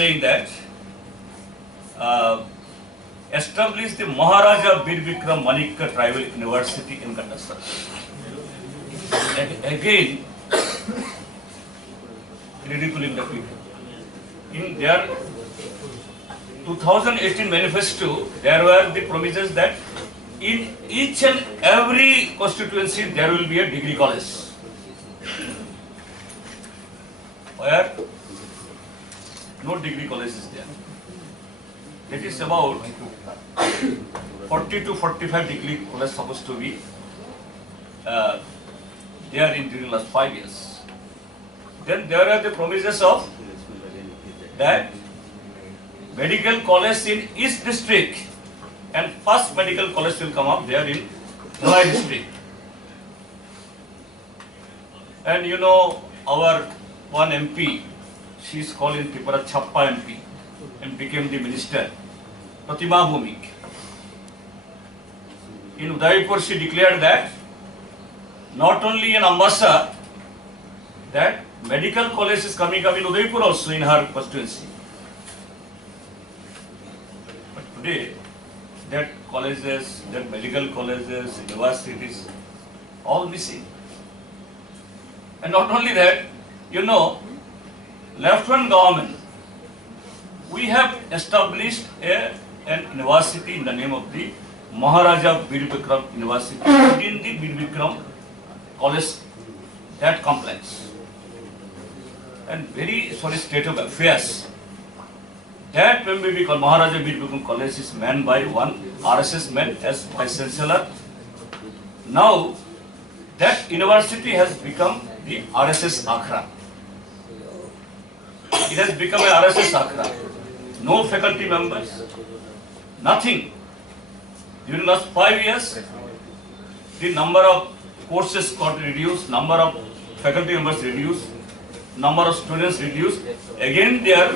saying that establish the Maharaja Bir Vikram Manikka Tribal University in Kandasar. Again, ridiculing the people. In their 2018 manifesto, there were the promises that in each and every constituency there will be a degree college. Where no degree college is there. That is about 40 to 45 degree college supposed to be there in during last 5 years. Then there are the promises of that medical college in each district, and first medical college will come up there in Khwnadi district. And you know, our one MP, she is called in TRIPURA Chappa MP and became the minister, Pratima Bhumik. In Udaipur, she declared that not only in Ambassa, that medical college is coming up in Udaipur also in her constituency. But today, that colleges, that medical colleges, universities, all missing. And not only that, you know, left-hand government, we have established an university in the name of the Maharaja Bir Vikram University within the Bir Vikram College, that complex. And very sorry state of affairs, that when we call Maharaja Bir Vikram College is manned by one RSS man as Vice Chancellor. Now, that university has become the RSS Akhra. It has become a RSS Akhra. No faculty members, nothing. During the last 5 years, the number of courses got reduced, number of faculty members reduced, number of students reduced. Again, they are,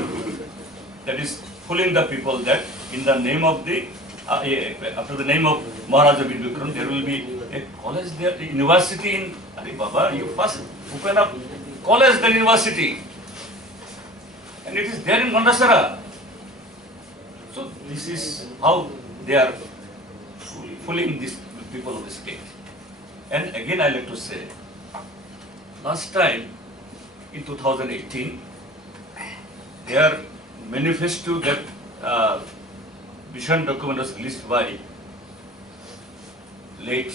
that is fooling the people that in the name of the, after the name of Maharaja Bir Vikram, there will be a college there, a university in, Ari Baba, you first open up college, then university. And it is there in Mandasara. So this is how they are fooling these people of the state. And again I like to say, last time in 2018, their manifesto that vision document was released by late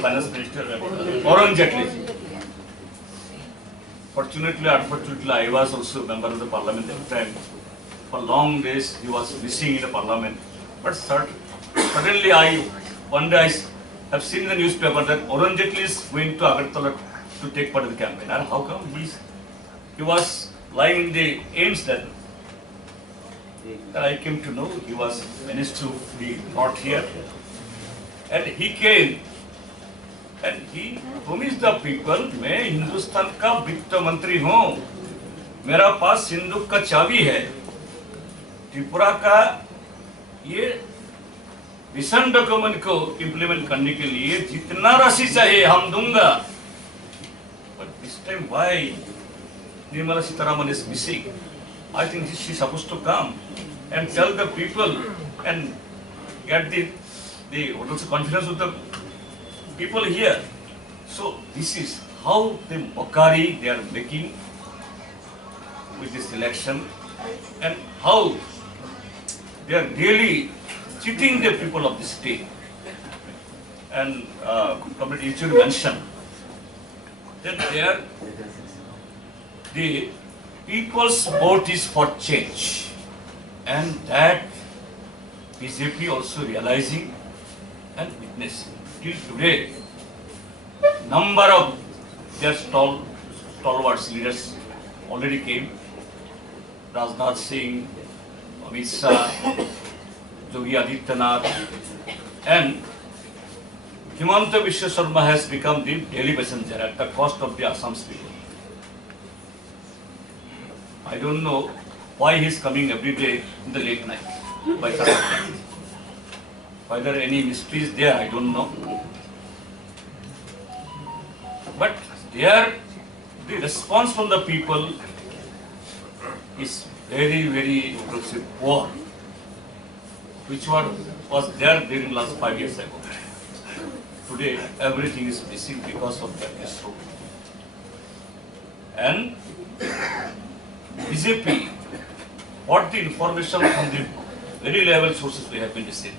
Finance Minister Arun Jaitley. Fortunately, unfortunately, I was also a member of the parliament at the time. For long days, he was missing in the parliament. But suddenly, one day I have seen in the newspaper that Arun Jaitley is going to Agartala to take part in the campaign. And how come he was lying in the Ames then? Then I came to know he was managed to be not here. And he came. And he promised the people, मैं हिंदुस्तान का वित्त मंत्री हूँ, मेरा पास सिंदूक का चाबी है, त्रिपुरा का ये विजन डॉक्यूमेंट को इम्प्लीमेंट करने के लिए जितना राशि चाहिए हम दूंगा. But this time why Nirmala Sitharaman is missing? I think she is supposed to come and tell the people and get the confidence of the people here. So this is how the mockery they are making with this election, and how they are really cheating the people of the state. And Comrade Ichur mentioned that the people's vote is for change, and that BJP also realizing and witnessing. Till today, number of their stalwarts leaders already came. Rajnath Singh, Amit Shah, Yogi Adityanath, and Himanta Biswa Sharma has become the daily passenger at the cost of the Assam's people. I don't know why he is coming every day in the late night by Sakha. Whether any mystery is there, I don't know. But there, the response from the people is very, very poor, which was there during last 5 years ago. Today, everything is missing because of that issue. And BJP, what the information from the very level sources we have been receiving,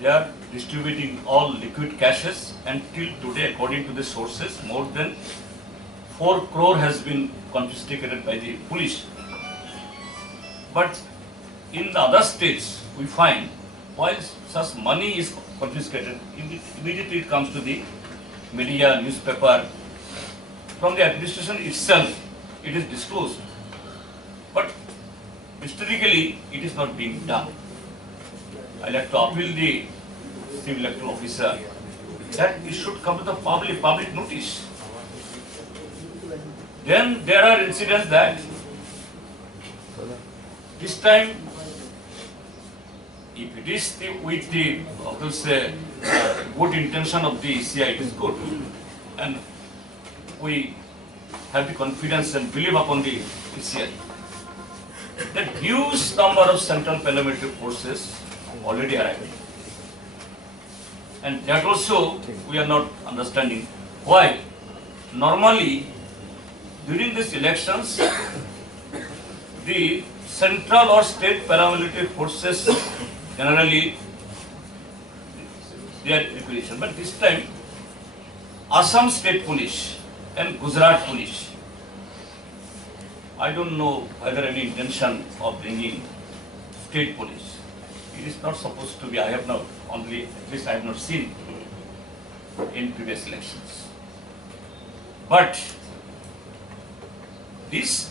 they are distributing all liquid cashes, and till today, according to the sources, more than 4 crore has been confiscated by the police. But in the other states, we find while such money is confiscated, immediately it comes to the media, newspaper. From the administration itself, it is disclosed. But historically, it is not being done. I like to appeal the civil electoral officer that it should come to the public notice. Then there are incidents that this time, if it is with the good intention of the ECI, it is good, and we have the confidence and believe upon the ECI. That huge number of central paramilitary forces already arrived, and that also we are not understanding why. Normally, during these elections, the central or state paramilitary forces generally they are requisition, but this time Assam State Police and Gujarat Police, I don't know whether any intention of bringing state police. It is not supposed to be. I have not, only at least I have not seen in previous elections. But this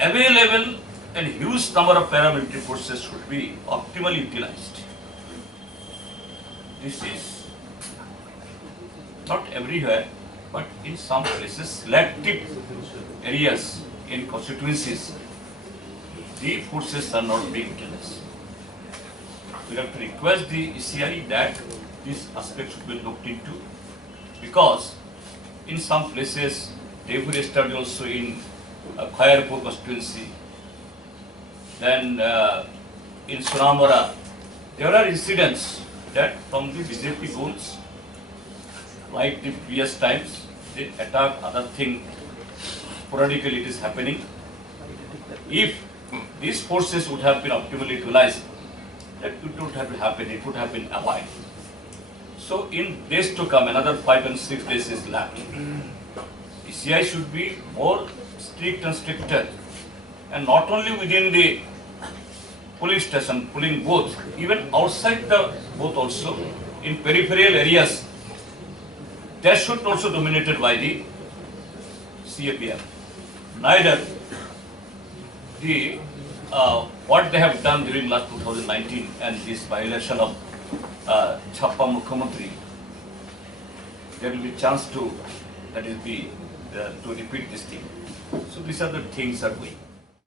available and huge number of paramilitary forces should be optimally utilized. This is not everywhere, but in some places, selective areas in constituencies, the forces are not being utilized. We have to request the ECI that this aspect should be looked into, because in some places, they will study also in Khairpur constituency. Then in Sunamura, there are incidents that from the BJP goals, like the previous times, they attack other thing, sporadically it is happening. If these forces would have been optimally utilized, that it would have happened, it would have been avoided. So in days to come, another 5 and 6 days is left. ECI should be more strict and stricter, and not only within the police station, polling booth, even outside the booth also, in peripheral areas, that should also be dominated by the CAPF. Neither the what they have done during last 2019 and this by-election of Chappa Mukhyamantri, there will be chance to, that is to repeat this thing. So these are the things are going.